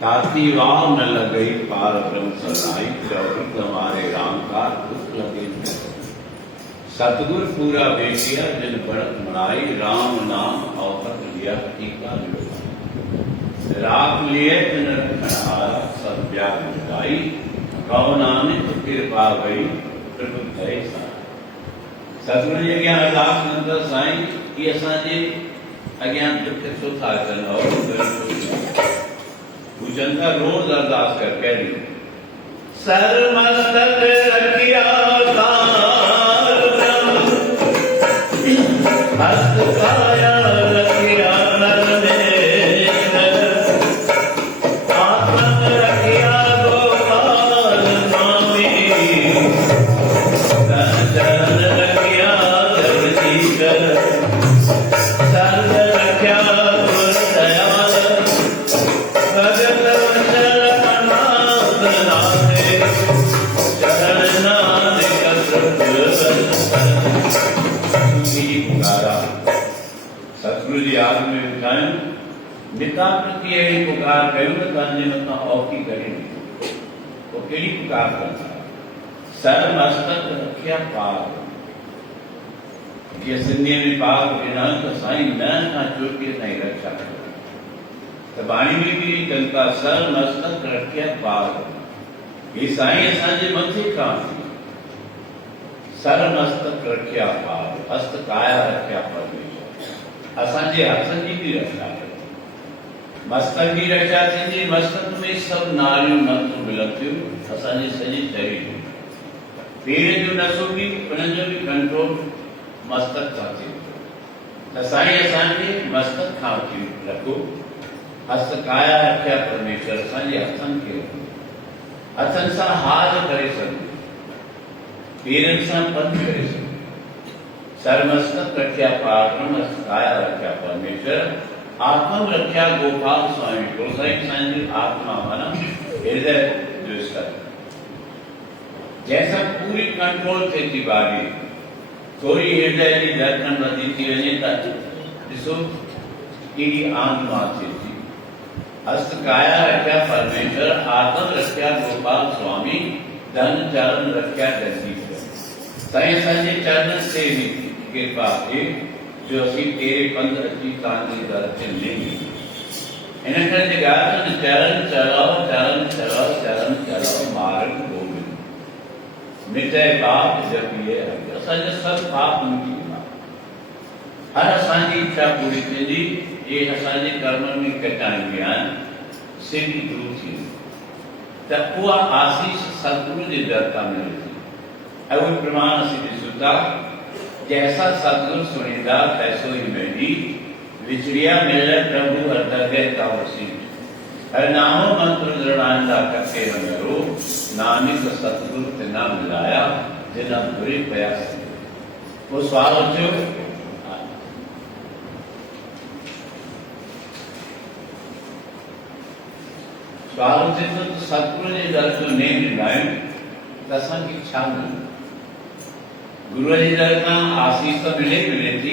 ताती वाव न लगई पार ब्रह्म सलाई चौकट हमारे राम का दुख लगे सतगुर पूरा बेटिया जिन बढ़त मनाई राम नाम औकत लिया टीका राख लिए तिन रखन आया सब व्याग मिटाई कौ नानक कृपा गई प्रभु गए सतगुरु जी अॻियां अरदास कंदो साईं कि असांजे अॻियां दुख सुख अचनि और भूचंदा रोज अरदास कर कह दी सर मस्तक रखिया तार ब्रह्म हस्त काया रखिया नर नेत्र आत्मन रखिया गोपाल स्वामी चरण रखिया जगदीकर सर्व रखिया गुर दयाल सतगुरु जी आग में विठायूं मिता प्रति अहिड़ी पुकार कयूं त तव्हांजे मथां औकी करे पोइ कहिड़ी पुकार कंदा सर मस्तक रखिया पार जीअं सिंधीअ में पाक ॾिना त साईं न खां चोटीअ ताईं रक्षा कयो त बाणी में बि चवनि था सर मस्तक रखिया पार ही साईं असांजे मथे खां सर मस्तक रखिया पार हस्त काया रखिया परमेश्वर असांजे हथनि जी बि रक्षा कयो मस्तक जी रक्षा थींदी मस्तक में सभु नारियूं नथूं मिलनि थियूं असांजी सॼी शरीर पेर जो नसो बि उन्हनि जो बि कंट्रोल मस्तक सां थिए त साईं असांजे मस्तक खां वठी रखो हस्त काया रखिया परमेश्वर असांजे हथनि खे हथनि सां हाज करे सघूं पेरनि सां पंधु करे सघूं सर मस्तक रखिया पार काया रखिया परमेश्वर आत्म रक्षा गोपाल स्वामी गोसाई सांझी आत्मा माना हृदय जो इसका जैसा पूरी कंट्रोल थे थी बारी थोड़ी हृदय की धड़कन वधी थी वञे त ॾिसो कहिड़ी आत्मा थिए थी हस्त काया रक्षा परमेश्वर आत्म रक्षा गोपाल स्वामी धन चरण रक्षा जगदीश साईं असांजे चरणन से भी कृपा थे जो असी तेरे पंध अची तव्हांजी दर ते मिली इन करे जे ॻाल्हि न चरण चढ़ाओ चरण चढ़ाओ चरण चढ़ाओ मार्ग गोविंद मिटाए पाप जपिए असांजा सभु पाप मिटी वेंदा हर असांजी इच्छा पूरी थींदी ये असांजे कर्मनि में कटाइणी आहिनि सिंधी दूर थींदी त उहा आसीस सतगुरु जे दर तां मिले थी ऐं उहे प्रमाण असीं ॾिसूं था जैसा सतगुरु सुणींदा तैसो ही मेरी विचड़िया मिले प्रभु हर दरगह का वसी हर नामो मंत्र दृढ़ांदा करके वञो नानक सतगुरु तिना मिलाया जिना बुरे प्रयास वो सवाल थियो सवाल थे तो सतगुरु जे दर जो ने मिलायो त असांखे छा मिलंदो गुरु जी दर खां आसीस तो मिले थी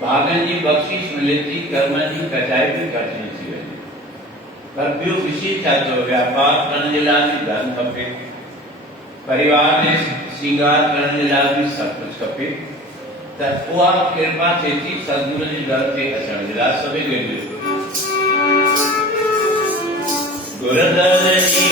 भागन जी बख्शीश मिले थी कर्म जी कटाई भी कटनी थी वही पर ॿियो विशेष छा थियो व्यापार करण जे लाइ बि धन खपे परिवार में श्रृंगार करण जे लाइ बि सभु कुझु खपे त उहा कृपा थिए थी सतगुरु जी दर ते अचण जे लाइ सभई गॾु गुरुदर जी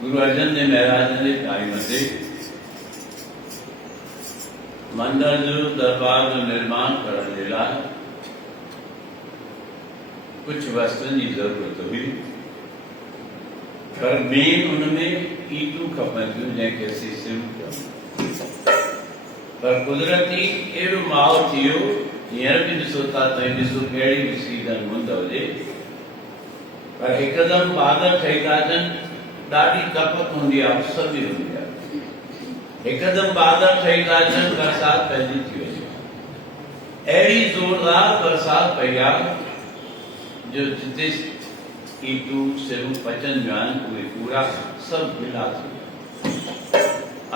गुरु अर्जन देव महाराज ने टाइम से मंदिर जो दरबार जो निर्माण करण जे लाइ कुछ वस्तुओं की जरूरत हुई, पर मेन उनमें ईटूं खपनि थियूं जंहिंखे असीं सिमट चऊं। पर कुदरती अहिड़ो माहौल थी वियो, हींअर बि ॾिसो था त ॾिसो कहिड़ी बि सीज़न मुंद हुजे, पर हिकदमि बादल ठही था अचनि, ॾाढी तपत हूंदी आहे, उस बि हूंदी आहे, हिकदमि बादल ठही था अचनि, बरसाति पइजी थी वञे। अहिड़ी ज़ोरदार बरसाति पई आहे जो जिते ईटूं सिरूं पचनि पिया आहिनि उहे पूरा सभु ढिला थी विया,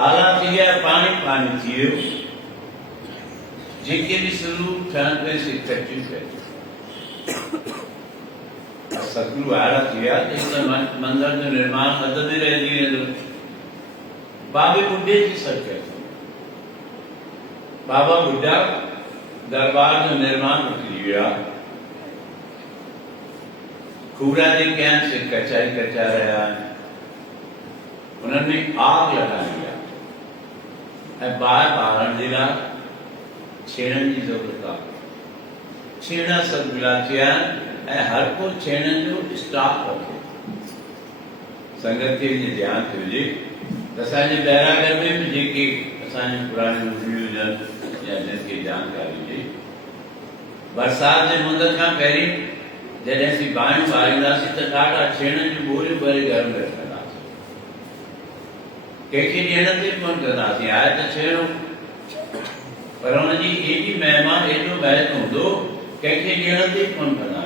आला थी विया, पाणी पाणी थी वियो, जेके बि सिरूं ठहनि पियूं से कटियूं पियूं, सतलू अहिड़ा थी विया त मंदिर जो निर्माण अध में रहिजी वेंदो। बाबे बुढ़े जी सचु, बाबा बुढ़ा दरबार जो निर्माण रुकी विया, खूरा जे कंहिं से कचाई कचा रहिया आहिनि, उन्हनि में आग लॻाई आहे ऐं ॿाहिरि ॿारण जे लाइ छेणनि जी ज़रूरत आहे। छेणा सभु गिला थिया आहिनि ऐं हर को छेणनि जो स्टॉक रखे। संगत खे इहो ध्यानु थी हुजे त असांजे बैरागर में बि जेके असांजी पुराणी मूर्तियूं हुजनि या जिनखे जानकारी हुजे, बरसाति जे मुंद खां पहिरीं जॾहिं असीं बाहियूं ॿारींदासीं त ॾाढा छेणनि जूं बोरियूं भरे घर में रखंदासीं, कंहिंखे ॾियण ते कोन कंदासीं, आहे त छेणो, पर हुनजी एॾी महिमा एॾो महत्व हूंदो, कंहिंखे ॾियण ते कोन कंदा।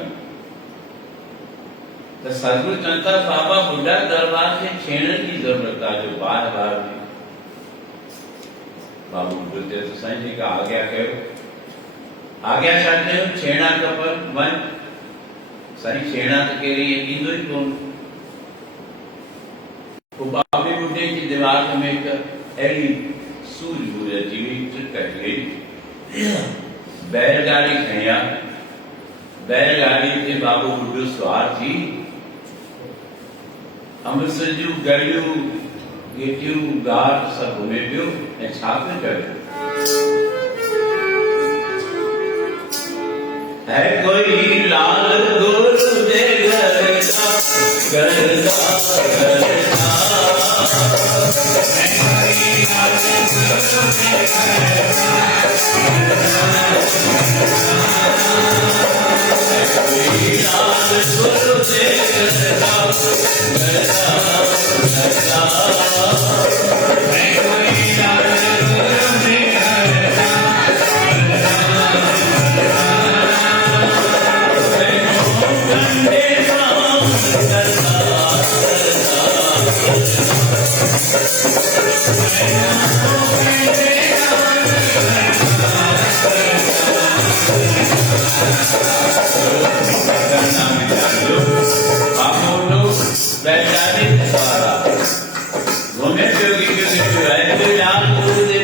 त सतगुरु चवनि था बाबा बुढ़ा दरबार खे छेणनि जी ज़रूरत आहे, जो बार बार में बाबू बुढ़े चयो त साईं जेका आज्ञा कयो, आज्ञा छा कयो, छेणा खपनि, वञ साईं छेणा त केरु ईअं ॾींदो ई कोन। पोइ बाबे बुढ़े जी दिमाग़ में हिकु अहिड़ी सूझ बूझ अची वई, चिट अची वई, बैलगाड़ी खणी आ, बैलगाड़ी ते बाबू बुढ़ो सवार थी अमृतसर जूं गलियूं गेटियूं घाट सभु घुमे पियो ऐं छा पियो कयो, है कोई लाल गुरु दे घरदा घरदा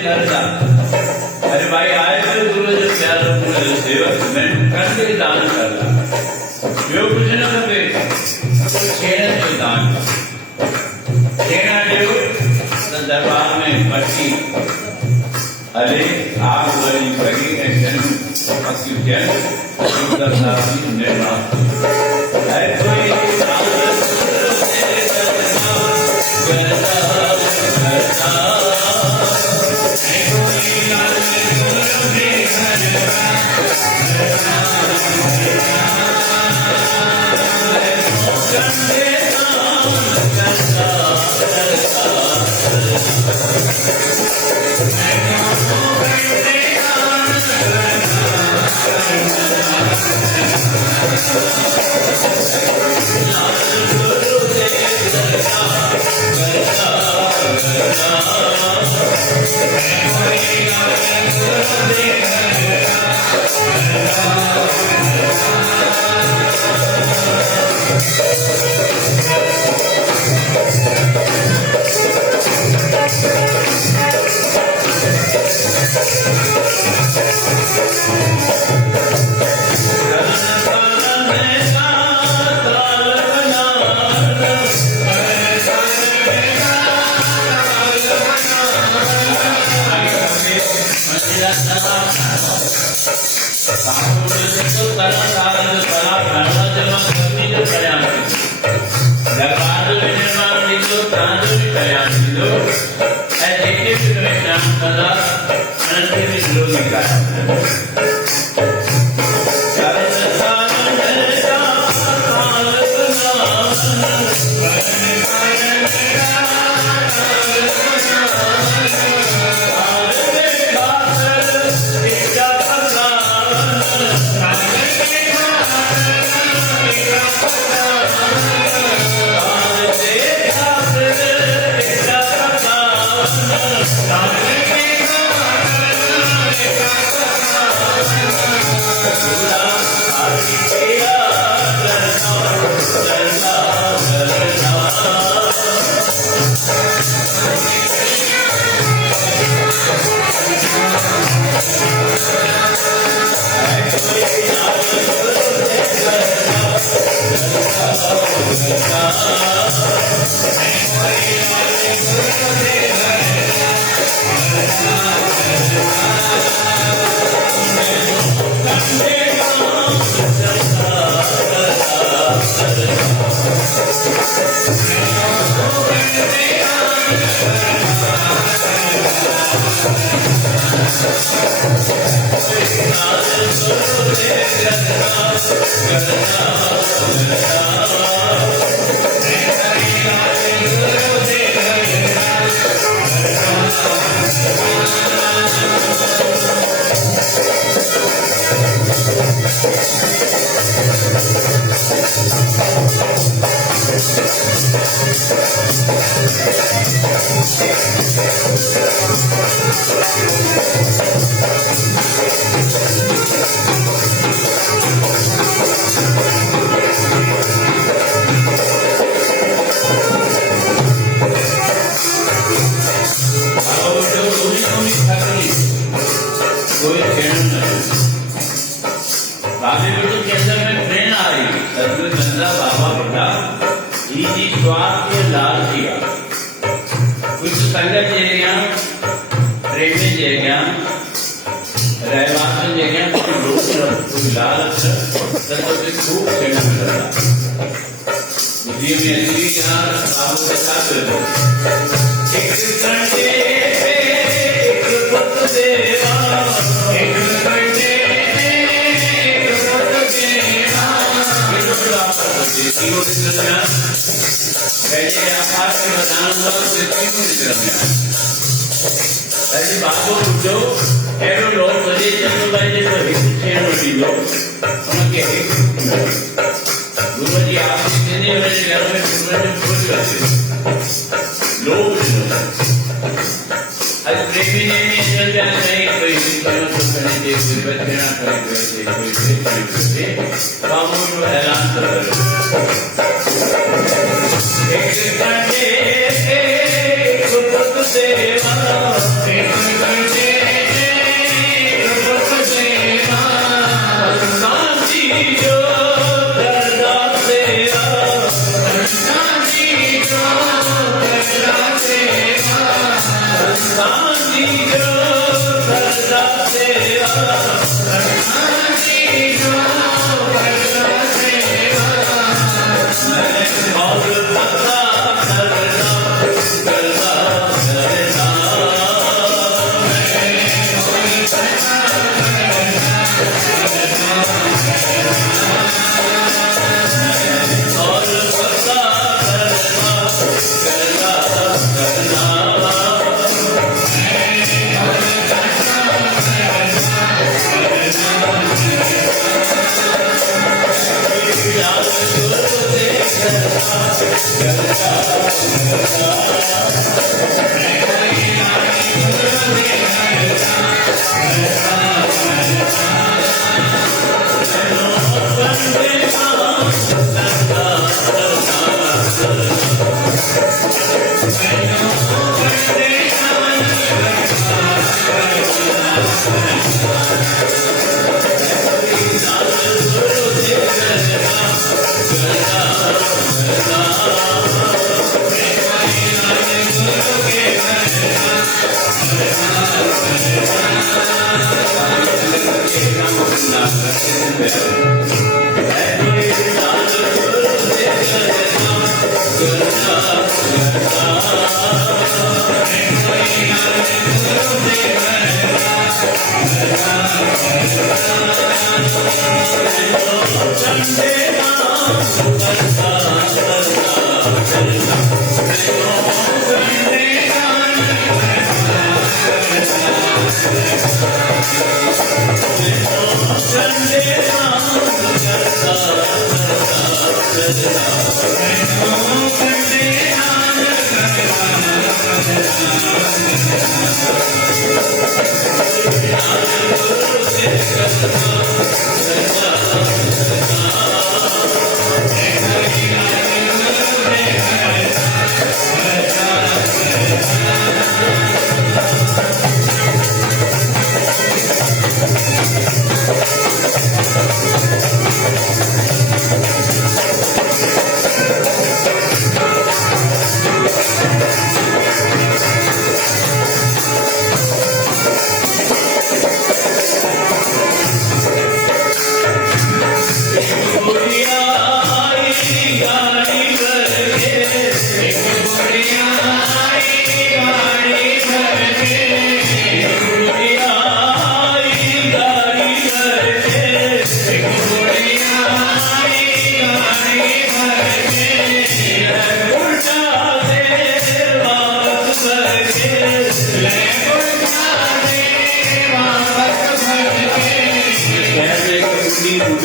घरदा, अरे भाई आए तो गुरु जो प्यार सेवक मैं करके दान करना, जो कुछ न करे छेड़ा जो दान, छेड़ा जो दरबार में मटकी Alleen aanvulling vergeten als je kent, is dat niet Nederland. Hij doet alles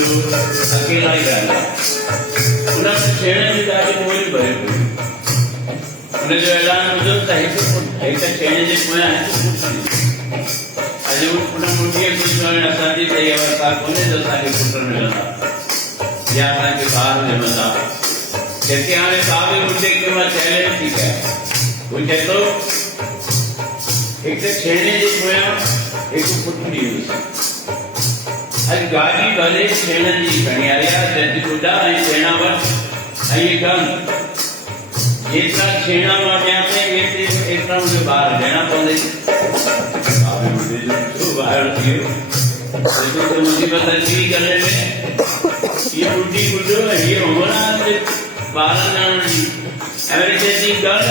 अकेला ही रहना उन्हें छेड़ने की दादी कोई भरे उन्हें जो ऐलान मुझे सही से छेड़ने की कोई है तो कुछ नहीं आज वो पुनः मुझे कुछ में असाधी सही अवस्था कोने जो सारे पुत्र मिलना या ताकि बाहर में मिलना जैसे हमें सारे मुझे क्यों चैलेंज ठीक है वो कहते एक से छेड़ने की कोई एक पुत्र नहीं हुई आज गाड़ी भले छेड़ने की कन्यारिया जैसे बुढ़ा है छेड़ा पर ये कम जितना छेड़ा मारने आते हैं ये एक तरह से बाहर रहना पड़े आप मुझे जो बाहर थी तो मुझे पता नहीं करने में ये बुढ़ी बुढ़ो है ये होना से बाहर जाना नहीं अगर जैसी कर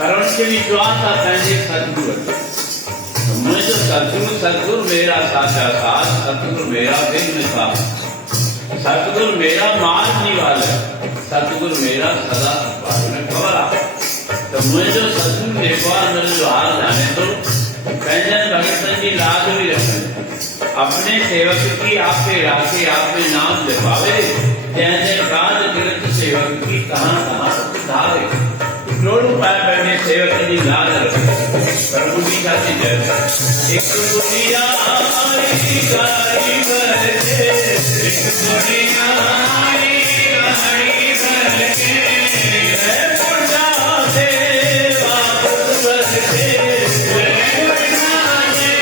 कारण के विश्वास आता है ये सदगुरु मैं तो सतगुरु मेरा साचा साथ सतगुरु मेरा दिन साथ सतगुरु मेरा मान निवाला सतगुरु मेरा सदा सतपाल में खबर आ तो मैं जो सतगुरु देखभाल मेरे द्वार जाने तो कंजन भगतन की लाज भी रखने अपने सेवक की आप पे राशि आप पे नाम जपावे जैसे काज तीर्थ सेवक की कहाँ धारे करोड़ों पाए पहने सेवक की लाज रखे प्रभु की खाती जय एक दुनिया आई गाड़ी भरके एक दुनिया आई गाड़ी भरके है पुरजा से वापस भरके है पुरजा से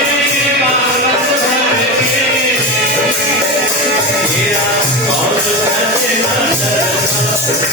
वापस भरके मेरा कौन करने ना करता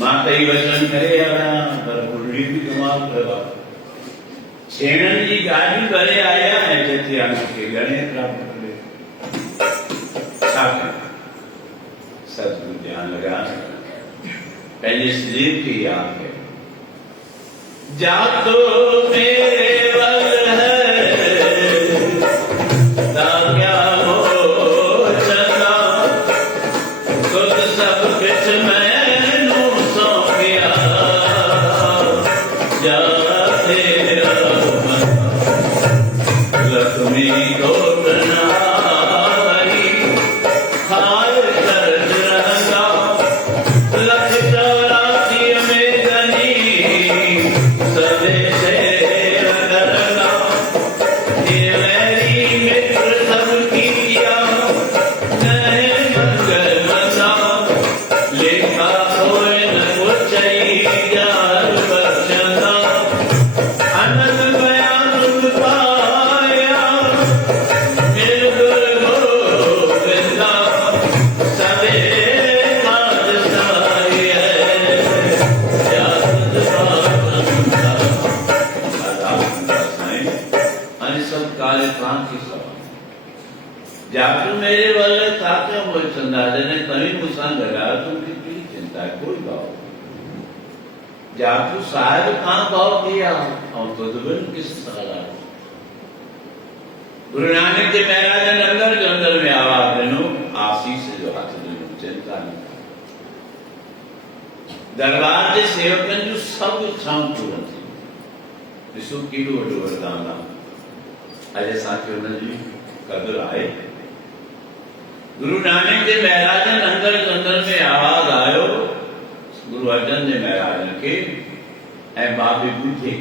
मातई वचन करे पर उल्ली भी कमाल करवा छेणन जी गाड़ी करे आया है जैसे आके गणे प्राप्त करे साथ सद्गुरु ध्यान लगा पहले शरीर की याद है जा तो मेरे वल है क्या हो चला खुद सब कुछ मैनू सौंप गया जा तेरा लक्ष्मी को जातु मेरे वाले ताते वो संदाजे ने कहीं मुसान लगा तुम कितनी चिंता है कोई बात जातु साहब कहाँ भाव दिया और तो दुबन किस साला गुरु नानक देव महाराज ने अंदर जो अंदर में आवाज देनो आशीष जो हाथ देनो चिंता नहीं दरबार के सेवकन जो सब इच्छाओं पूर्ण थी विश्व किलो वरदाना अजय साथियों ने जी कदर आए गुरु नानक देव महाराज ने अंदर में आवाज आयो गुरु अर्जन देव महाराज के ऐ बाबे पूछे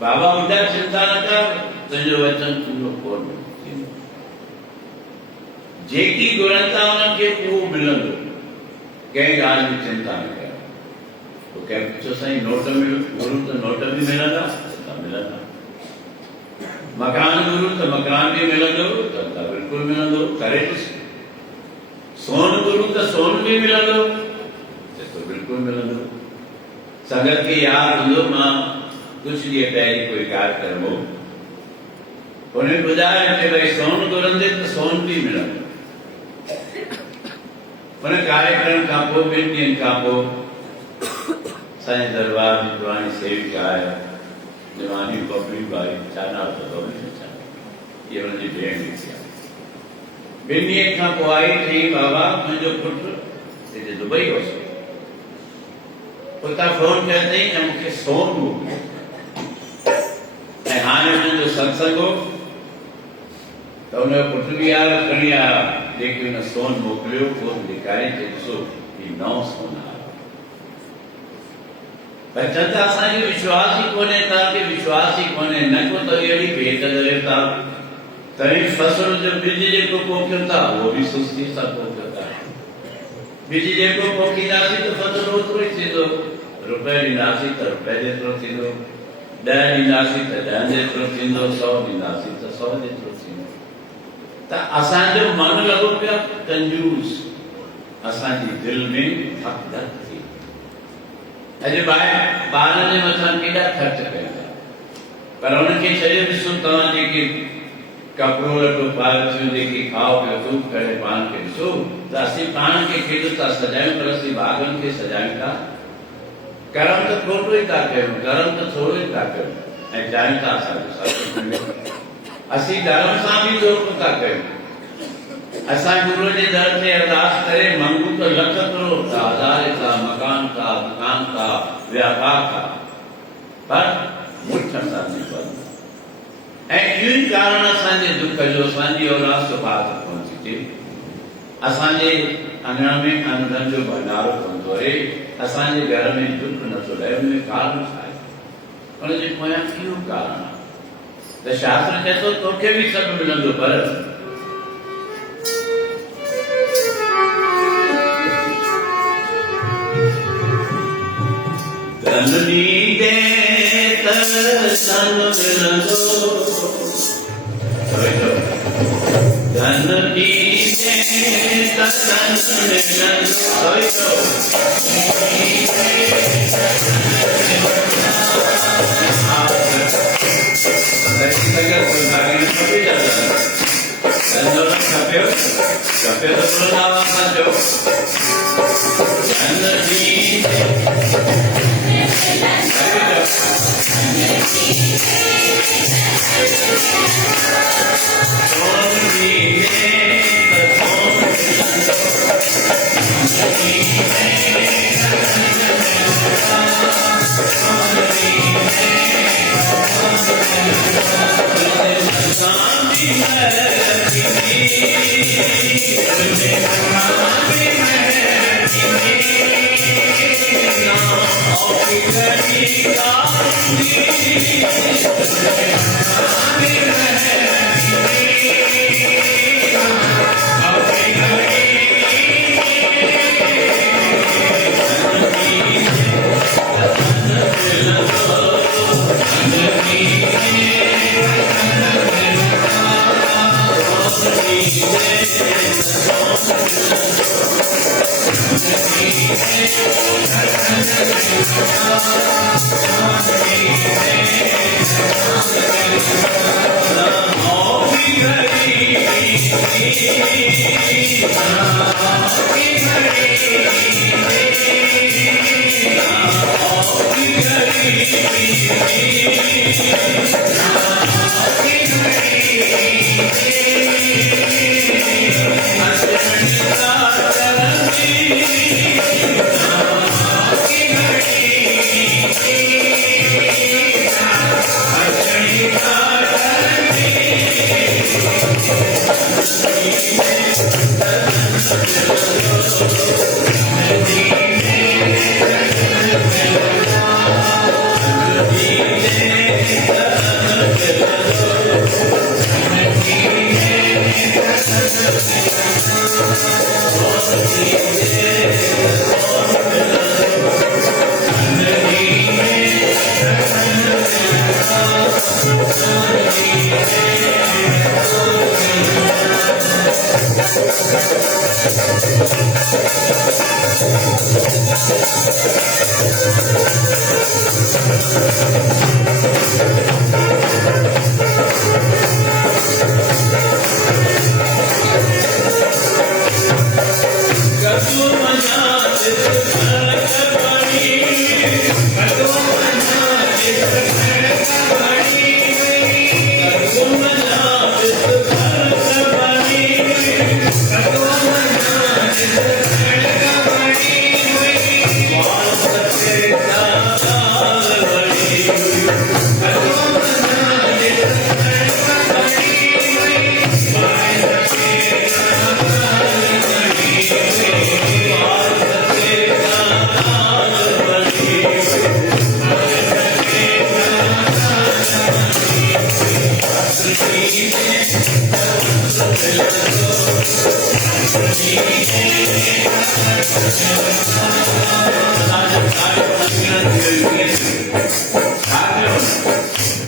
बाबा उठा चिंता न कर तुझो वचन पूरो कोन जेकी गुणता उनके वो मिलंदो कई गाल की चिंता न कर तो कह पूछो सही नोट मिल गुरु तो नोट भी मिलंदा मिलंदा मकान गुरु तो मकान भी मिलंदो तो बिल्कुल मिलंदो करे सोन गुरु तो सोन भी मिलंदो तो बिल्कुल मिलंदो संगत के याद हुंदो मां कुछ ॾींहं पहिरीं कोई कार्यक्रम हो उन्हें ॿुधायो कि भाई सोन घुरंदे तो सोन भी मिलंदो उन कार्यक्रम खां पोइ ॿिनि ॾींहंनि खां पोइ साईं दरबार जी पुराणी सेविका आहे दीवानी बबली भाई छा नालो अथव ये उनजी भेण थी बिन्नी का पोई थी बाबा मुझे पुत्र इधर दुबई हो सो उतना फोन करते ही ना मुझे सोन हो हाने जो सत्संग हो तो उन्हें पुत्र भी आया कहीं आया लेकिन उन्हें सोन मोकलियो फोन दिखाई तो कि नौ सोना बच्चन असांजो विश्वास ही कोने ताकि विश्वास ही कोने न को तो ये भेद देता तरी फसल जो बीज जेको पोखता वो भी सुस्ती सा पोखता बीज जेको पोखीदासी तो फसल ओतरो ही थींदो रुपए ॾींदासी त रुपए जेतिरो थींदो 10 ॾींदासी त 10 जेतिरो थींदो 100 ॾींदासी त 100 जेतिरो थींदो त असांजो मन लॻो पिया कंजूस असांजी दिलि में हक़दर थी अॼु ॿारनि जे मथां केॾा ख़र्च कनि था पर उनखे छॾे ॾिसो तव्हां जेके कपिड़ो लटो पाए थियो जेके खाओ पियो चुप करे पाण खे ॾिसो त असीं पाण खे केॾो था सजायूं पर असीं बाग़नि खे सजायूं था कर्म त खोटो ई था कयूं कर्म त थोरो ई था कयूं ऐं चाहियूं था असांजो सत्संग असीं धर्म सां बि धोखो था कयूं असां गुरूअ जे दर ते अरदास करे मंगू त लख करोड़ था हज़ारे था मकान था दुकान था व्यापार था पर मुठ सां नहीं बंद ऐं इहो ई कारण असांजे दुख जो असांजी औलाद सुभाउ कोन थी थिए असांजे अंगण में अंधनि जो भंडारो कंदो रहे असांजे घर में दुख नथो रहे उनमें कारण छा आहे उनजे पोयां इहो कारण आहे त शास्त्र चए थो तोखे बि सभु मिलंदो पर धन ॾींदे त सन मिलंदो धन ॾींदे त सन मिलंदो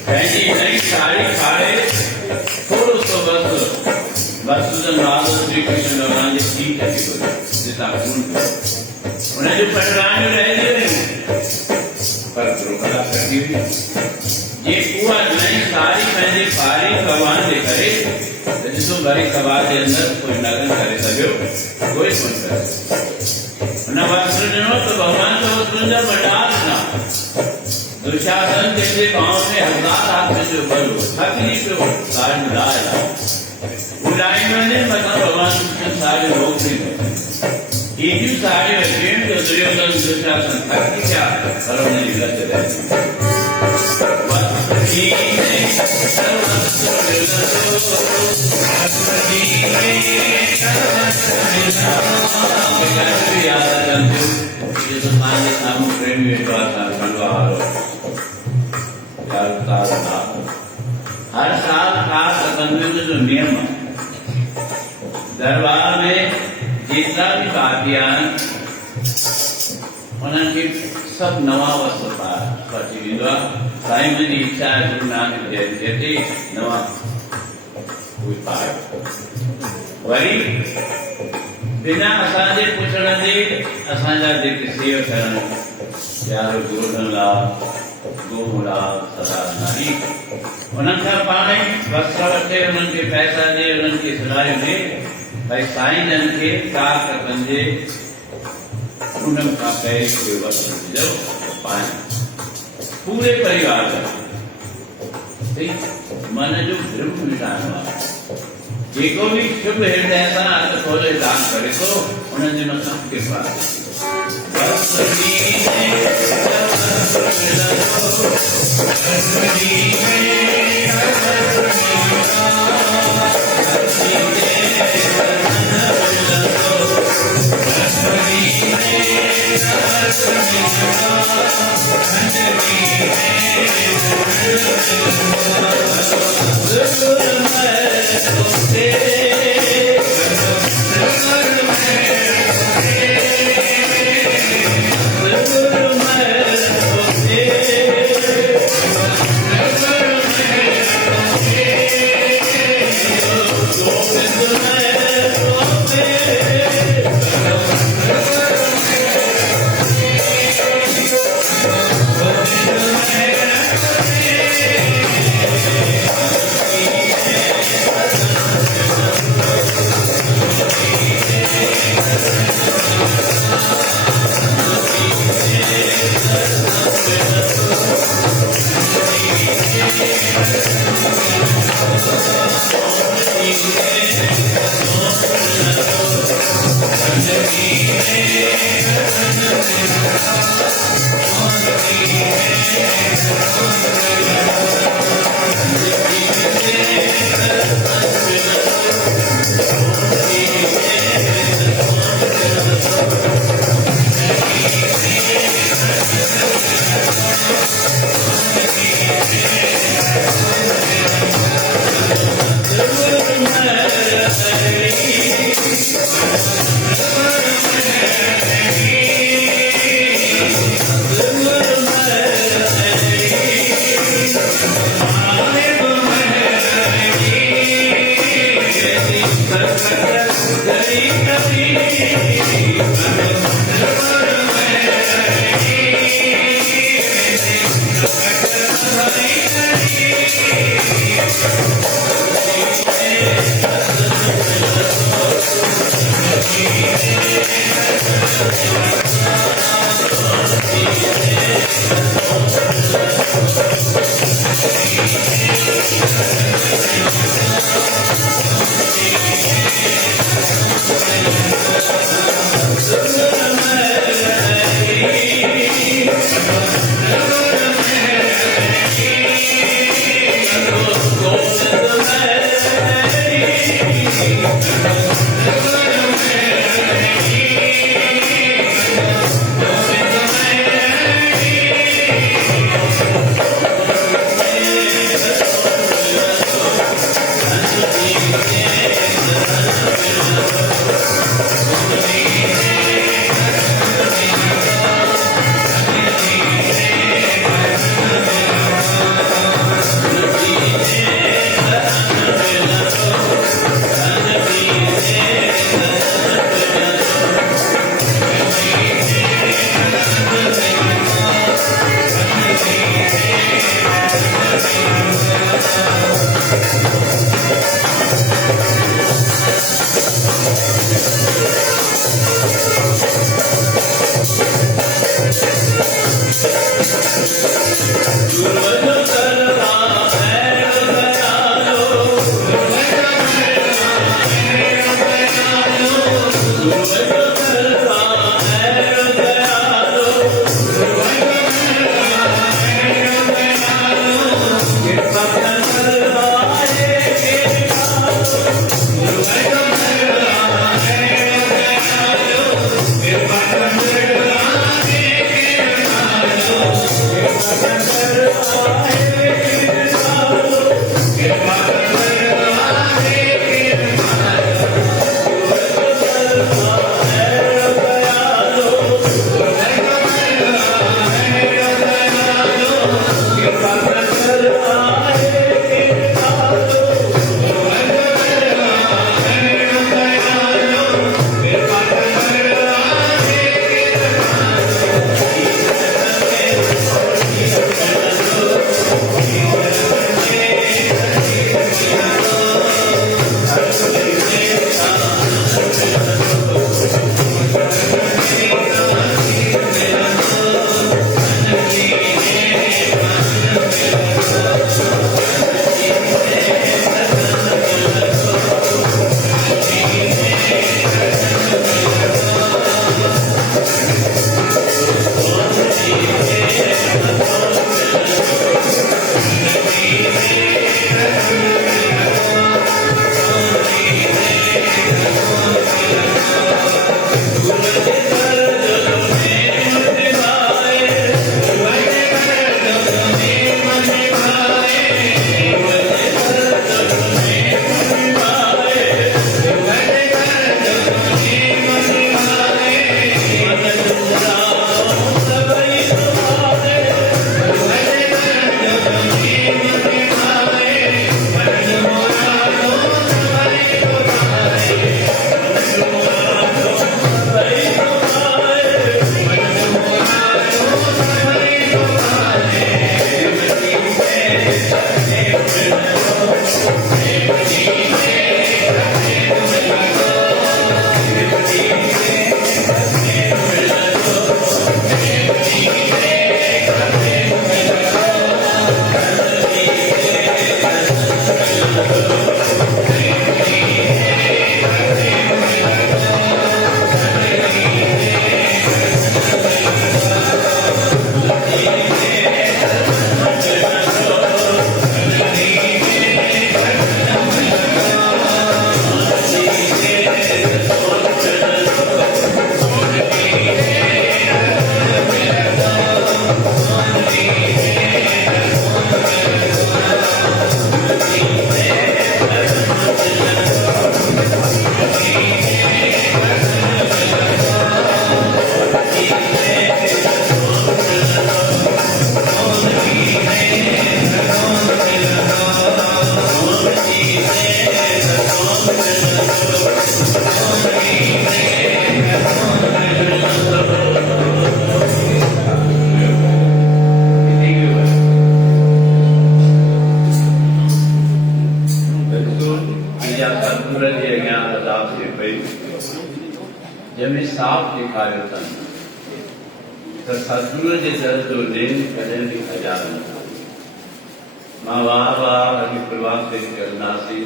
पंहिंजी नई साड़ी खाड़े थोरो सो वसुधन राधा श्री कृष्ण भगवान जी ठीक है जिता खून उन्हें पटरानी रह गई पर द्रुपदा करती हुई ये पूरा नई साड़ी पंहिंजी पारी भगवान जे करे जिसो भरी सभा के अंदर कोई नगन करे सको कोई कोन करे न वस्त्र ॾिनो तो भगवान तो तुंहिंजा भंडार ना दुशासन जंहिंजे पांव में 1000 हाथ जो बल हो थकी पियो साड़ी उड़ाई वञे मथां भगवान कृष्ण साड़ी रोकड़ी एॾियूं साड़ियूं अचनि जो दुर्योधन दुशासन थकी पिया पर हुनजी लत रहिजी हर साल खास बंधुओं जो नियम दरबार में जितना भी पार्टियां उन्हें सब नवा वस्त्र पाठी वींदो साईं मुंहिंजी इच्छा है गुरु नानक जयंती नवा कोई पाए वरी बिना असांजे पुछण जे असांजा जेके सेवक आहिनि प्यारो गुरुधन लाल गोमूलाल सदा नारी उन्हनि खां पाण ई वस्त्र वठे उन्हनि खे पैसा ॾे उन्हनि खे सिलायूं ॾे भई साईं जन खे कार बंजे उन्हनि खां पहिरीं कोई वस्त्र विझो पाए पूरे परिवार मन जो भ्रम मिटाइणो आहे जेको भी शुभ हृदय सां हथ खोले दान करे थो उन्हनि जे मथां कृपा जंहिंमें साफ़ ॾेखारियो अथनि त सतगुरू जे दर जो ॾिण कॾहिं बि हज़ार न थियो। मां वार वार अॼु प्रवास ते कंदासीं,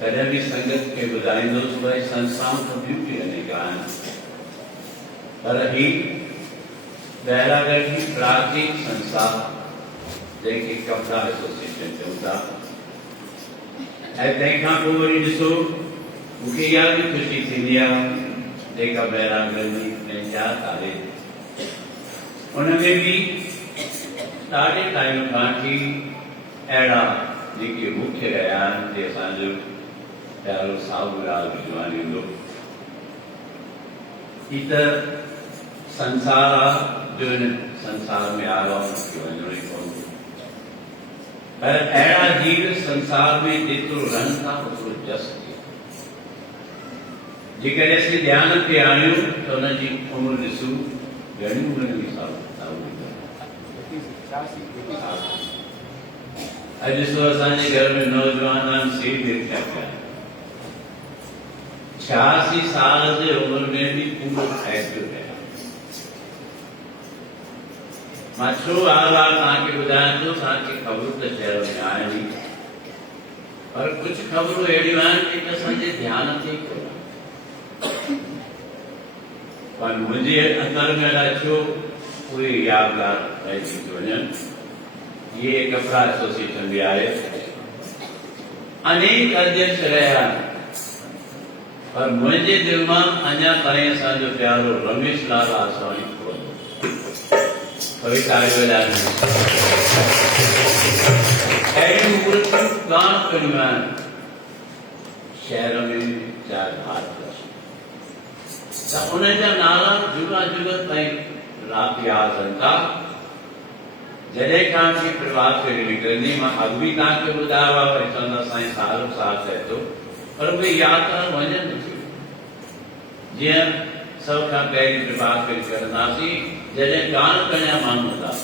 कॾहिं बि संगत खे ॿुधाईंदुसि भई संस्थाऊं त ॿियूं बि अनेक आहिनि, पर ही बैरागढ़ जी प्राचीन संस्था जंहिंखे कपिड़ा एसोसिएशन चऊं था। ऐं तंहिंखां पोइ वरी ॾिसो, मूंखे इहा बि ख़ुशी थींदी आहे जेका बैरागढ़ जी पंचायत आहे, उनमें बि ॾाढे टाइम खां वठी अहिड़ा जेके मुख्य रहिया आहिनि, जे असांजो प्यारो साहूराल विजवानी हूंदो, ही त संसार आहे जो हिन संसार में आयो आहे, मूंखे वञिणो ई पवंदो। पर अहिड़ा जीव संसार में जेतिरो रहनि था ओतिरो जस थिए। जेकॾहिं असीं ध्यान ते आणियूं त हुनजी उमिरि ॾिसूं घणी उमिरि में अॼु ॾिसो असांजे घर में नौजवान आहिनि, सीढ़ी थिया पिया, 86 साल जे उमिरि में बि पूरो एक्टिव रहिया। मां छो हाल तव्हांखे ॿुधायां थो, तव्हांखे ख़बरूं त शहर में आहिनि, पर कुझु ख़बरूं अहिड़ियूं आहिनि जेके असांजे ध्यान ते कोन। पर मुझे अंदर में रखो कोई यादगार रही वजन ये कपड़ा एसोसिएशन भी आए अनेक अध्यक्ष रहा पर मुझे दिल में अञा ताईं असांजो प्यारो रमेश लाल आसवानी कभी ताली बजाने ऐसी मूर्ति कान करियान शहर में चार हाथ तो उन्हें जब नाला जुगा जुगा ताईं रात याद रहता जॾहिं खां की प्रभात फेरी निकिरंदी मां अॻु बि तव्हांखे ॿुधायो आहे भई चवंदा साईं सालो साल थिए थो पर उहे यादि करणु वञनि नथियूं जीअं सभ खां पहिरीं प्रभात फेरी करंदासीं जॾहिं कान कया माण्हू हूंदा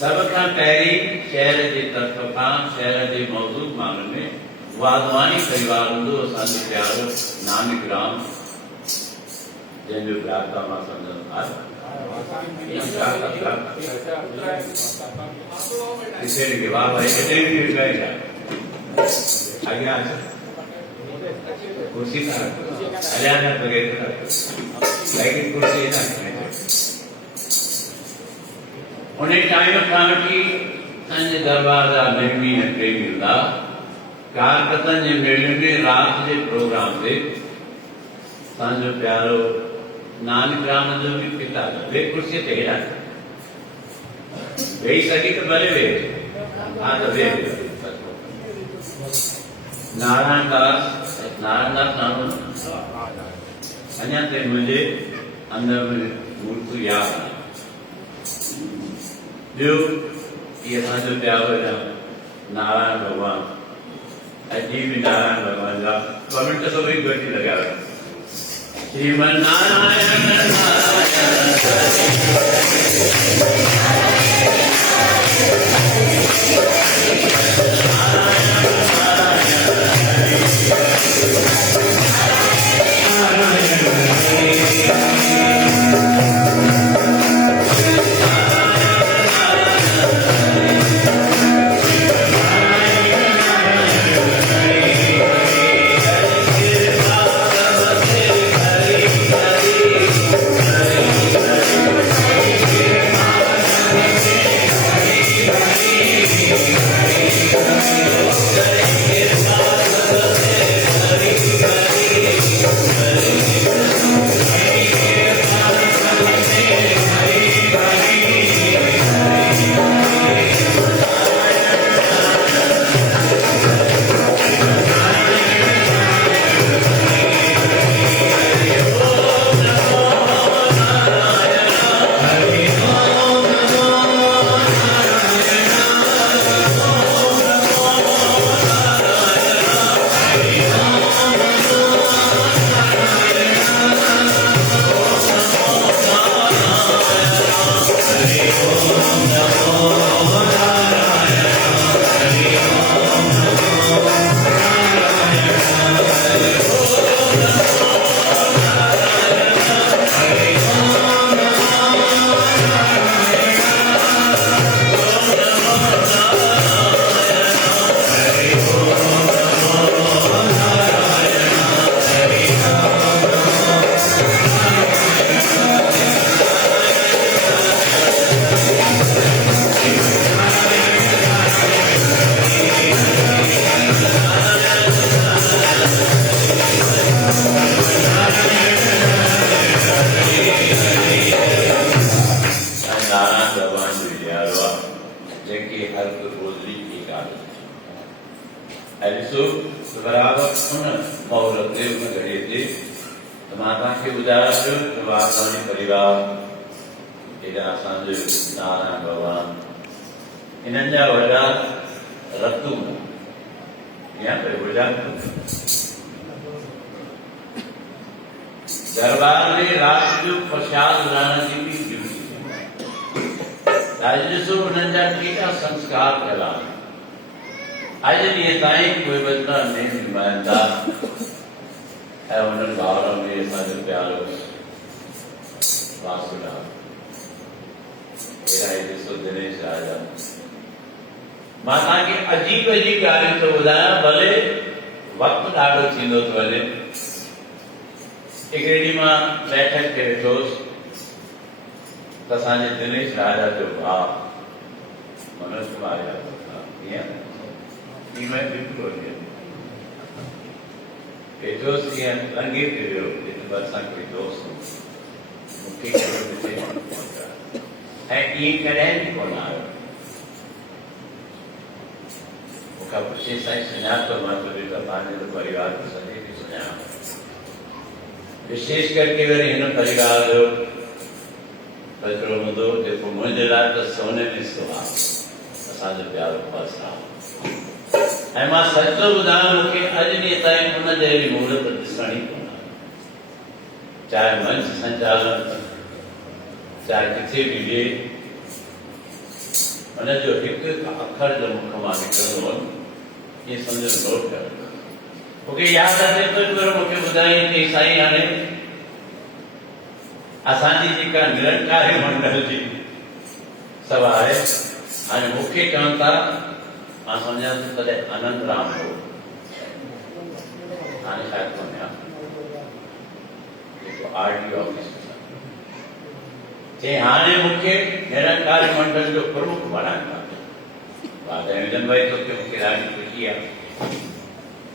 सभ खां पहिरीं शहर जे तरफ़ खां शहर जे मौजूद माण्हुनि में वाधवानी परिवार हूंदो असांजो प्यारो नानक राम जंहिंजो भ्राता मां सम्झंदो आहे कुर्सी उन्हें टाइम खां वठी असांजे दरबार जा निर्मी ऐं प्रेमी हूंदा कारकतनि जे मेलनि में राति जे प्रोग्राम ते असांजो प्यारो नानक राम जो भी पिता वे कुर्सी ते हेठा वेही सघी त भले वेह हा त वेह नारायण दास नानो अञा ताईं मुंहिंजे अंदर में मूर्ति यादि आहे ॿियो इहे असांजो प्यारो नारायण भॻवान अॼु बि नारायण भॻवान जा ॿ मिंट तो बि घटि लॻा श्रीमन नारायण नारायण परिवार नारायण भगवान इन्हनि जा वॾा रतू या दरबार में रात जो प्रसाद लाने की भी ड्यूटी ॾिसो उन्हनि जा केतिरा संस्कार कयल आहिनि अॼु ॾींहं ताईं कोई बदिला न निभाईंदा ऐं उन्हनि भाउरनि में असांजो प्यारो वासुदेव अहिड़ा ई ॾिसो दिनेश राजा मां तव्हांखे अजीब अजीब ॻाल्हियूं थो ॿुधायां भले वक़्तु ॾाढो थींदो थो वञे एक ॾींहुं मां बैठक ते वेठोसि त असांजे दिनेश राजा जो भाउ मनोज कुमार यादव था ईअं ॾींहुं में बिल्कुलु वेठोसि ईअं लंघे ते वियो जिते भरिसां कोई दोस्त हो मूंखे ॾिसे ऐं ईअं कॾहिं बि कोन आयो मूंखां पुछे साईं सुञातो मां चयो त पंहिंजे परिवार खे सॼे खे सुञाणा विशेष करके वरी हिन परिवार जो बचिड़ो हूंदो जेको मुंहिंजे लाइ त सोने में सुहाग असांजो प्यारो बस आहे ऐं मां सचो ॿुधायां मूंखे अॼु ॾींहं ताईं हुन जहिड़ी मुहूर्त ॾिसण ई कोन आहे चाहे मंच संचालन चाहे किथे बि हुजे हुनजो हिकु हिकु अखर जो मुख मां निकिरंदो हो इएं सम्झो नोट कर मूंखे यादि अचे थो पर मूंखे ॿुधाईं कि साईं हाणे असांजी जेका निरंकारी मंडल जी सभा आहे हाणे मूंखे चवनि था मां सम्झां थो तॾहिं अनंत राम हो हाणे शायदि कोन्हे जेको RDO ऑफिस चई हाणे मूंखे निरंकारी मंडल जो प्रमुख बणाइनि था वाधायूं हुजनि भाई तोखे मूंखे ॾाढी ख़ुशी आहे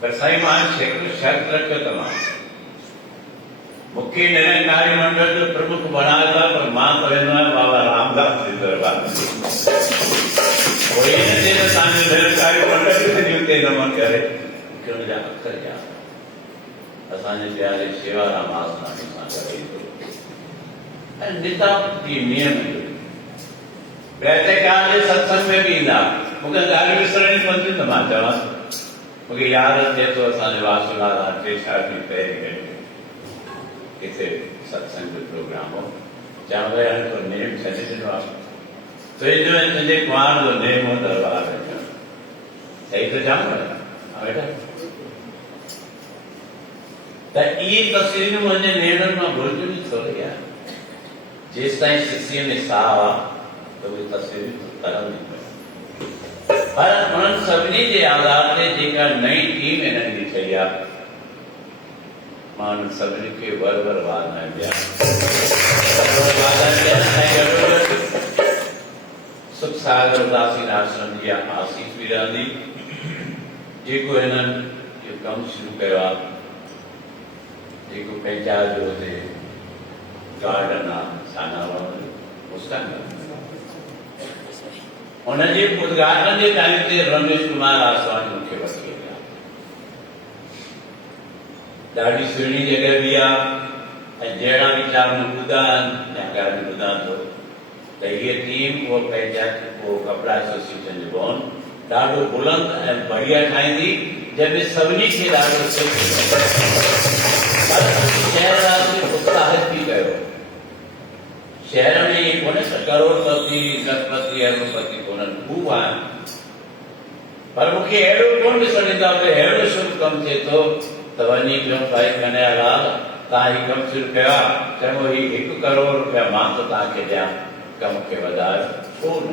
पर साईं मां हिकिड़ो शर्त रखियो त मां मूंखे निरंकारी मंडल जो प्रमुख बणायो था पर मां त वेंदो आहियां बाबा रामदास जे दरबार कोई न चए त तव्हांजो निरंकारी मंडल खे उते नमन करे मूंखे हुनजा अखर यादि असांजे प्यारे शेवाराम आसनानी सां गॾु ऐं नितापति नियम प्रातःकाल जे सत्संग में बि ईंदा मूंखे ॻाल्हि विसरणी पवंदियूं त मां चवां मूंखे यादि अचे थो असांजे वासुलाल 3-4 ॾींहं पहिरीं किथे सत्संग जो प्रोग्राम हो चवां भई हाणे को नेम छॾे ॾिनो आहे तुंहिंजो ऐं तुंहिंजे कुंवार जो नेम हो दरबार अचणु सही थो चवां बेटा त इहे तस्वीरूं मुंहिंजे नेरनि मां भुलिजूं थो रही आहे जेसि ताईं सिसीअ में साह आहे त उहे तस्वीरूं तरंदियूं पर उन्हनि सभिनी जे आधार ते जेका नई टीम हिननि जी ठही आहे मां उन्हनि सभिनी खे वर वाधायूं ॾियां सुख सागर उदासीन आश्रम जी आसीस बि रहंदी जेको हिननि इहो कमु शुरू कयो आहे जेको पंचायत जो हुते गार्डन आहे सानावर मुस्कान हुनजे उद्घाटन जे टाइम ते रमेश कुमार आसवानी मूंखे वठी विया ॾाढी सुहिणी जॻह बि आहे ऐं जहिड़ा बि चार ॿुधा आहिनि या ॻाल्हि ॿुधां थो त हीअ टीम उहो पंचायत उहो कपिड़ा एसोसिएशन जो भवन ॾाढो बुलंद ऐं बढ़िया ठाहींदी जंहिंमें सभिनी खे ॾाढो शहर उत्साहित बि कयो शहर में ये कोने करोड़पति लखपति अरबपति कोन्हनि खूब आहिनि पर मूंखे अहिड़ो कोन ॾिसण ईंदो आहे अहिड़ो शुभ कमु थिए थो त वञी पियो भाई कन्हैयालाल तव्हां हीउ कमु शुरू कयो आहे चङो हीउ 1 करोड़ रुपया मां त तव्हांखे ॾियां कम खे वधायो छो न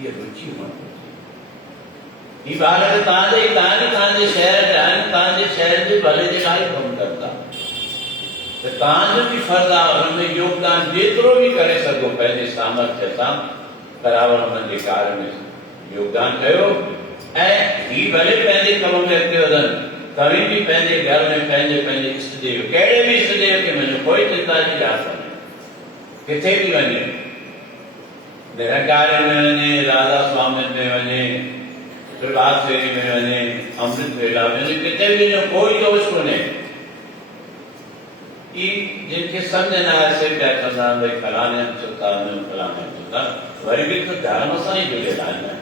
इहा रुचि हुअणु ही ॿार तव्हांजे शहर जा आहिनि तव्हांजे शहर जे भले जे लाइ कमु कनि था त तव्हांजो बि फर्ज़ु आहे हुनमें योगदान जेतिरो बि करे सघो पंहिंजे सामर्थ्य सां बराबरि हुननि जे कार्य में योगदान कयो ऐं ही भले पंहिंजे कम में अॻिते वधनि तव्हीं बि पंहिंजे घर में पंहिंजे इष्टदेव कहिड़े बि इष्टदेव खे वञो कोई चिंता जी ॻाल्हि कोन्हे किथे बि वञे निरंकारी में वञे राधा स्वामी में वञे प्रभात फेरी में वञे अमृत वेला में वञे किथे बि वञो कोई दोष कोन्हे जिनके समझ न आए से क्या करना भाई फलाने चुता वरी बि तो धर्म सां ई जुड़ियल आहिनि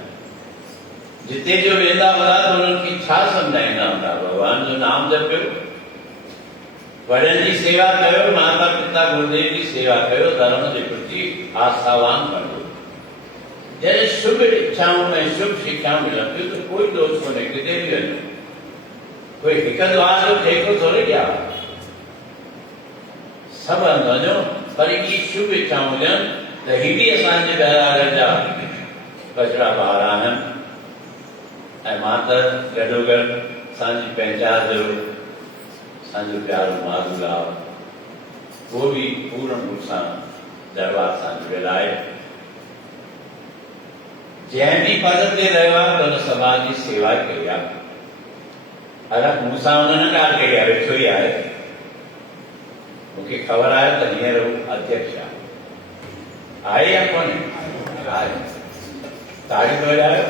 जिते जो वेंदा हुआ त उन्हनि खे छा सम्झाईंदा हूंदा भॻवान जो नाम जपियो वॾनि जी सेवा कयो माता पिता गुरुदेव जी सेवा कयो धर्म जे प्रति आस्थावान बणो जॾहिं शुभ इच्छाऊं में शुभ शिक्षाऊं मिलंदियूं त कोई दोष कोन्हे किथे बि वञो कोई हिकु द्वार जो ठेको थोरी ॾिया सब वञो पर ही शुभ इच्छाऊं हुजनि त ही बि असांजे बहिरागढ़ जा बचिड़ा ॿार आहिनि ऐं मां त गॾोगॾु असांजी पंचायत जो असांजो प्यारो माधुराव वो भी पूर्ण रूप सां दरबार सां जुड़ियल आहे। जंहिं बि पद ते रहियो आहे त हुन समाज जी सेवा कई आहे। हालांकि मूंसां हुन न ॻाल्हि कई आहे, वेठो ई आहे। मूंखे ख़बर आहे त हींअर हू अध्यक्ष आहे या कोन्हे? आहे। तारीफ़ वॼायो।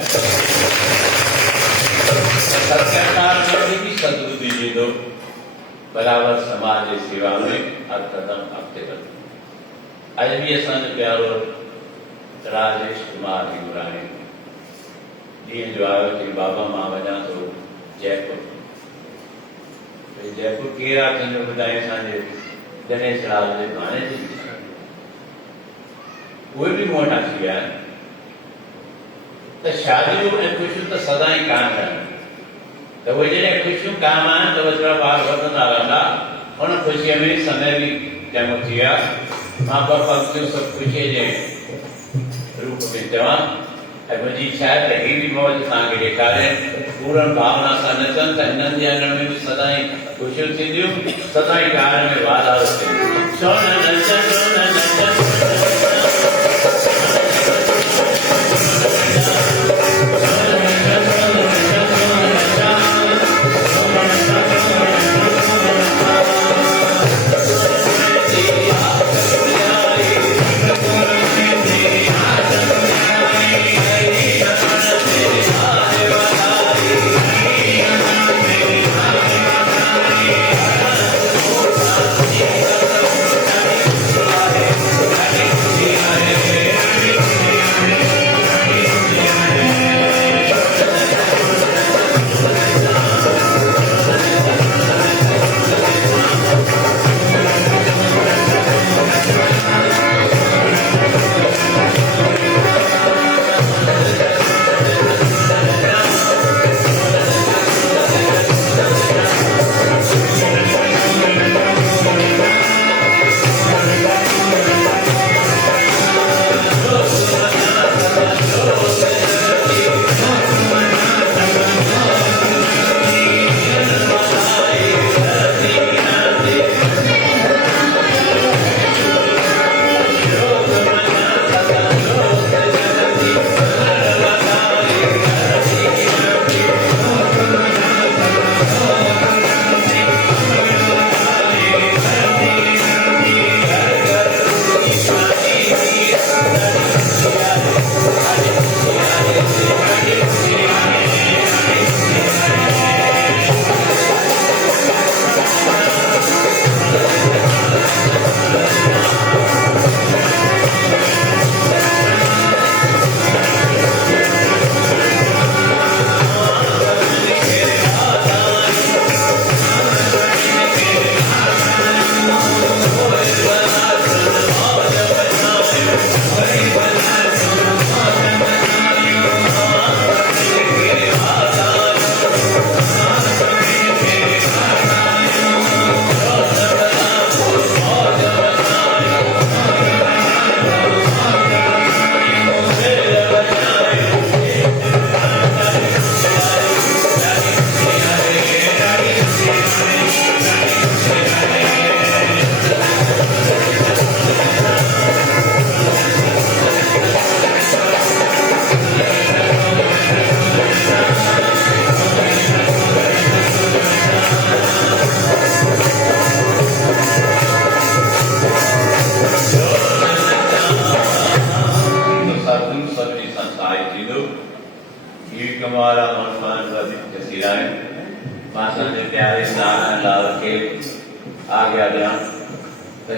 सत्कार में भी सद्बुद्धि जी दो बराबर समाज की सेवा में हर कदम अॻिते वधो। अॼु बि असांजो प्यारो राजेश कुमार हिंगुराणी ॾींहं जो आयो कि बाबा मां वञा थो जयपुर। जयपुर केरु आहे तुंहिंजो ॿुधाए? असांजे गणेश लाल जे भाणे जी उहे बि मूं वटि अची विया आहिनि। त शादियूं ऐं ख़ुशियूं त सदा ई कान रहनि। तो वो जॾहिं ख़ुशियूं काम आहिनि त वॾा ॿार वधंदा रहंदा। उन ख़ुशीअ में समय बि चङो थी विया। मां ॿ पंक्तियूं सभु ख़ुशीअ जे रूप में चवां ऐं मुंहिंजी इच्छा आहे त ही बि मौज तव्हांखे ॾेखारे पूर्ण भावना सां नचनि त हिननि जे अंगण में बि सदा ई ख़ुशियूं थींदियूं, सदा ई प्यार में वाधारो थींदो। सोन नचन सोन नचन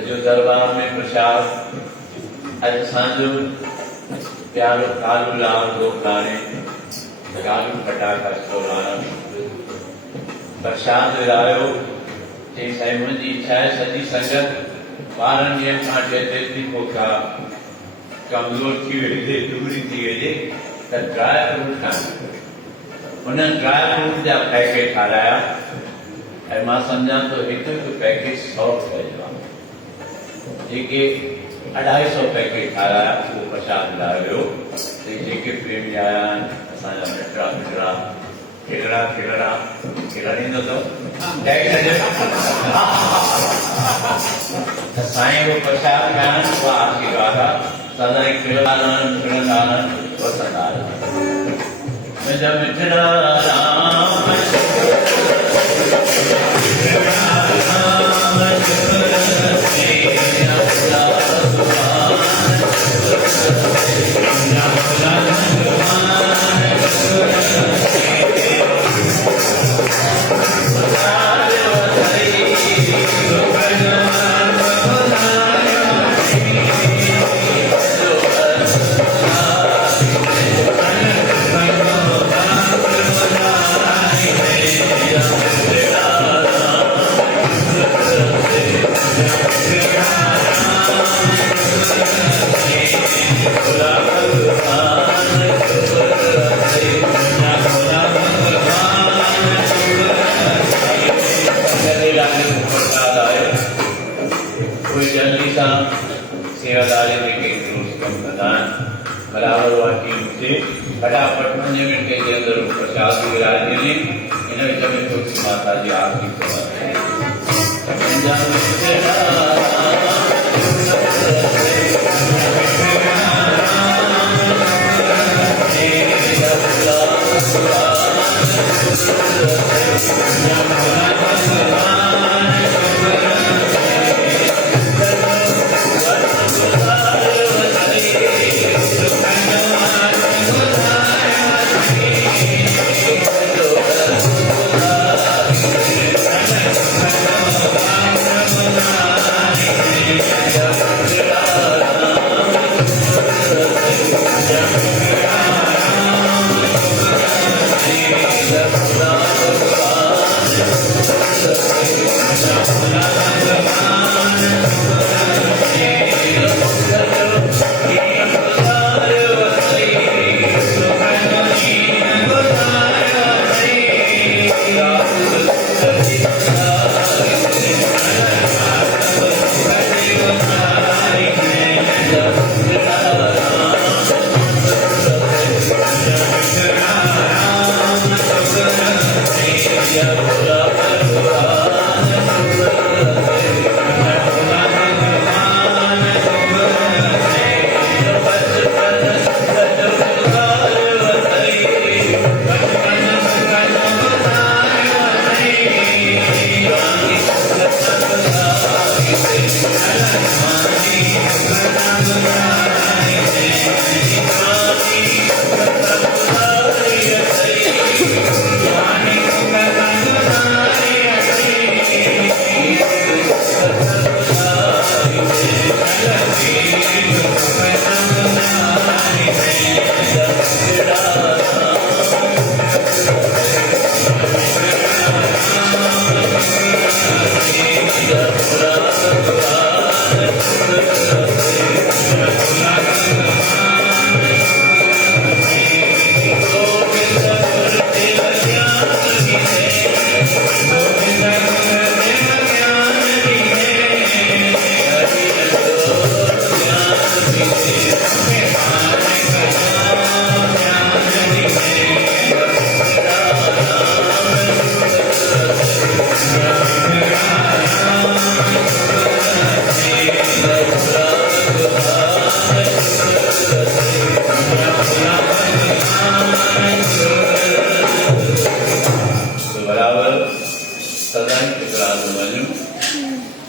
जो दरबार में प्रसाद असांजो प्यारो कालू लाल गोपाणे कालू फटाका सोलाना प्रसाद विरायो। चई साईं मुंहिंजी इच्छा है सॼी संगत 12 ॾींहंनि खां जेतिरी को का कमज़ोर थी वञे दुबड़ी थी वञे त ड्राई फ्रूट खाइनि। हुन ड्राई फ्रूट जा पैकेट ठाराया ऐं मां सम्झां थो हिकु हिकु पैकेट 100 रुपए जो आहे। जेके 250 पैकेट ठाराया उहो प्रसाद विरायो वियो। जेके प्रेमी आया आहिनि असांजा मिटरा मिटरा खेलड़ा खेलड़ा खेलड़ी दो तो जय जय साईं को प्रसाद ज्ञान व आशीर्वाद सदा खेलदान खेलदान व सदान मैं जब मिठड़ा राम सेवादारी लेके बराबर वाकी से फटाफट 5 मिनट के अंदर प्रसाद विराज ने इन विच में तुलसी माता जी आपकी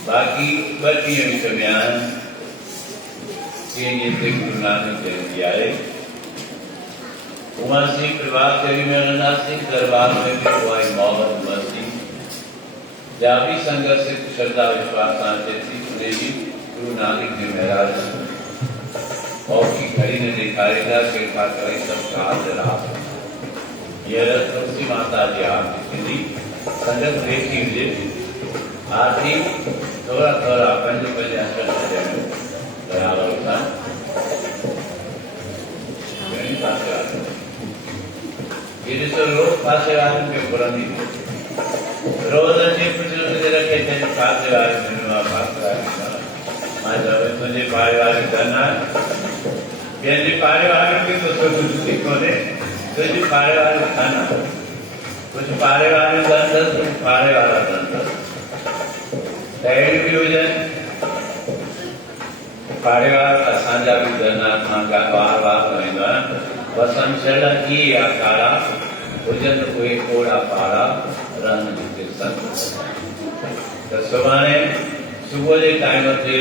बाकी बची विषम्यान ये गुरु नानक जयंती आए उमर सिंह प्रभात कवि मेलना सिंह दरबार में भी हुई मोहम्मद उमर सिंह जावी संघर्षित श्रद्धा विश्वास जैसी सुनेगी गुरु नानक जी महाराज और की घड़ी ने दिखाएगा कृपा करें सब काल रहा यह तुलसी माता जी आपकी संगत देखी हुई आरती थोड़ा थोड़ा पंज पंज अक्षर बराबर था ये जो रोज पासे वाले के पुरानी रोज अच्छे पुछलो से रखे थे पासे वाले में पासे वाले मैं जब मुझे पारे वाले करना ये जी पारे वाले की तो कुछ नहीं कोने तो जी पारे वाले खाना कुछ पारे वाले धन कुछ पारे वाला धन तैयारी भी हो जाए पारे वाला असांजा भी धन आत्मा का बार बार रहेगा वसन चढ़ा की आकारा भुजन कोई कोड़ा पारा रन जिते संत तो सुभाणे सुबह के टाइम से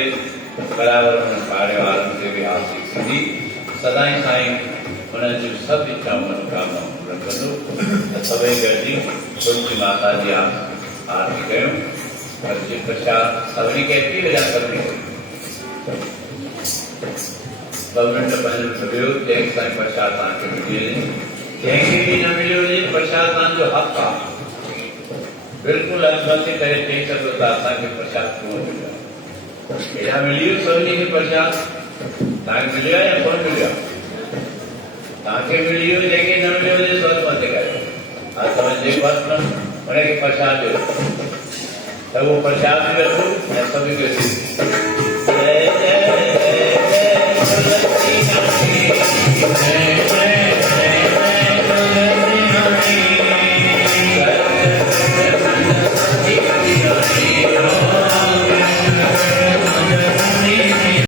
बराबर पारे वालों से भी आशीष सिंधी सदाई साईं उन्हें सब इच्छा मनोकामना पूर्ण कर दो सभी गढ़ी तुलसी माता जी आप आरती करूं अच्छे प्रसाद सभी कहती है या सभी गवर्नमेंट पहले मिलो एक साईं प्रसाद आके मिले जैसे भी न मिलो ये प्रसाद जो हक का बिल्कुल अनुमति करे टेक कर दो दाता के प्रसाद क्यों मिला या मिलियो सभी के प्रसाद ताकि मिलिया या कौन मिलिया ताकि मिलियो लेकिन न मिलियो ये सोच मत करे आज समझ एक बात ना बड़े के प्रसाद दे तो वो प्रसाद भी रखो या सभी के